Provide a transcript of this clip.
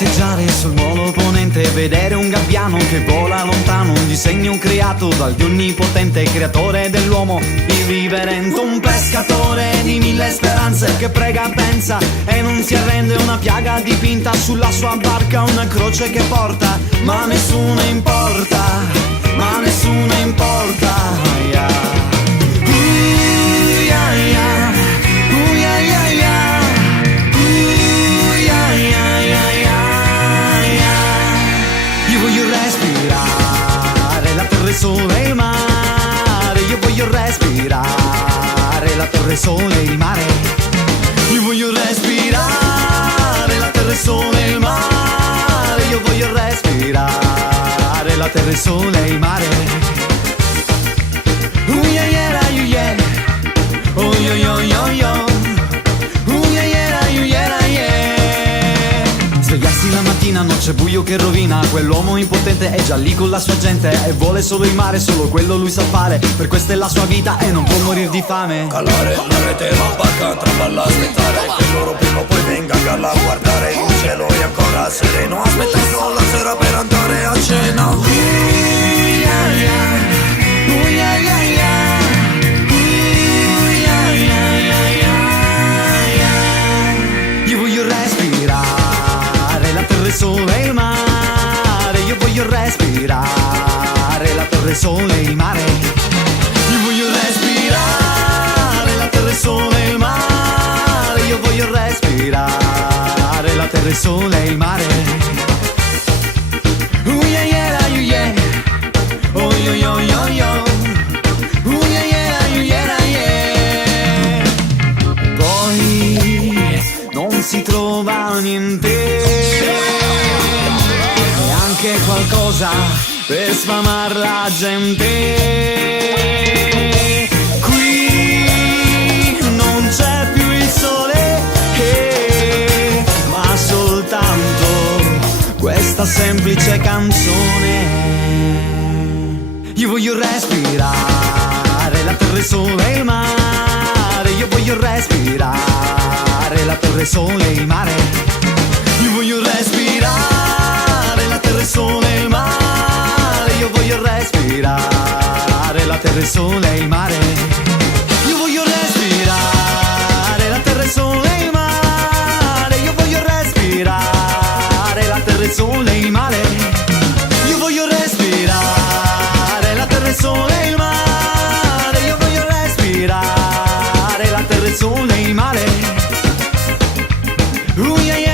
Passeggiare sul molo ponente, vedere un gabbiano che vola lontano, un disegno creato dal Dio onnipotente, creatore dell'uomo irriverente, un pescatore di mille speranze che prega, pensa e non si arrende, una piaga dipinta sulla sua barca, una croce che porta, ma nessuno importa, ma nessuno importa. Yeah. Il sole e il mare, io voglio respirare la terra, il sole e il mare. Io voglio respirare la terra, il sole e il mare. Io voglio respirare la terra, il sole e il mare. Yeah yeah yeah, oh yo yo yo yo, yeah yeah yeah yeah. Svegliarsi la mattina, non c'è buio che rovina, quell'uomo impotente è già lì con la sua gente e vuole solo il mare, solo quello lui sa fare, per questa è la sua vita e non può morir di fame. Calare la rete, la barca, traballa, aspettare che loro prima o poi venga a galla, guardare il cielo e ancora sereno, aspettando la sera per andare a cena. Io voglio respirare la terra, il sole e il mare. Io voglio respirare la terra, il sole e il mare. Io voglio respirare la terra, il sole e il mare. Io voglio respirare la terra, il sole e il mare. Yeah yeah yeah, oh yo yo yo yo, yeah yeah yeah yeah. Poi non si trova niente, neanche qualcosa per sfamar la gente. Qui non c'è più il sole, ma soltanto questa semplice canzone. Io voglio respirare la terra, il sole e il mare. Io voglio respirare la terra, il sole e il mare. Io voglio respirare la terra, il sole e il mare. Io voglio respirare la terra, il sole e il mare. Io voglio respirare la terra, il sole e il mare. Io voglio respirare la terra, il sole e il mare. Io voglio respirare la terra, il sole e il mare. Io voglio respirare la terra, il sole e il mare. Yeah, yeah.